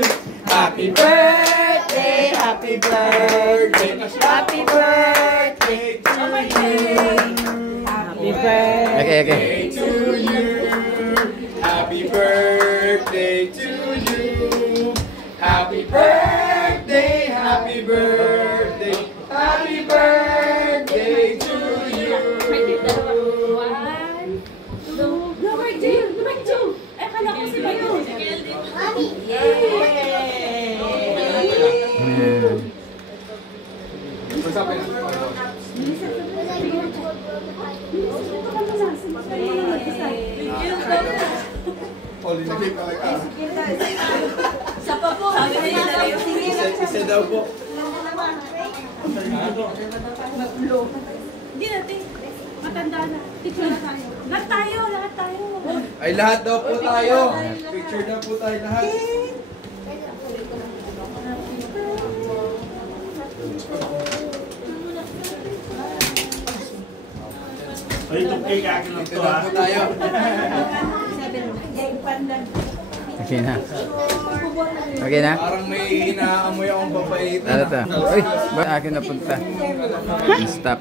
Happy birthday, happy birthday, happy birthday to you. Happy birthday to you. Happy birthday to you. Happy birthday, happy birthday, happy birthday to you. One, two, number two. Eh, kala ko sila yun. Isa pa po. Isa daw po. Hindi natin. Matanda na. Picture na tayo. Lahat tayo. Ay, lahat daw po tayo. Picture daw po tayo lahat. Ay, itong cake akin lang Dito to, daw ha? po tayo. Okay na? Parang may inaamoy akong papaitan. Ano to? Uy, ba akin napunta? Stop.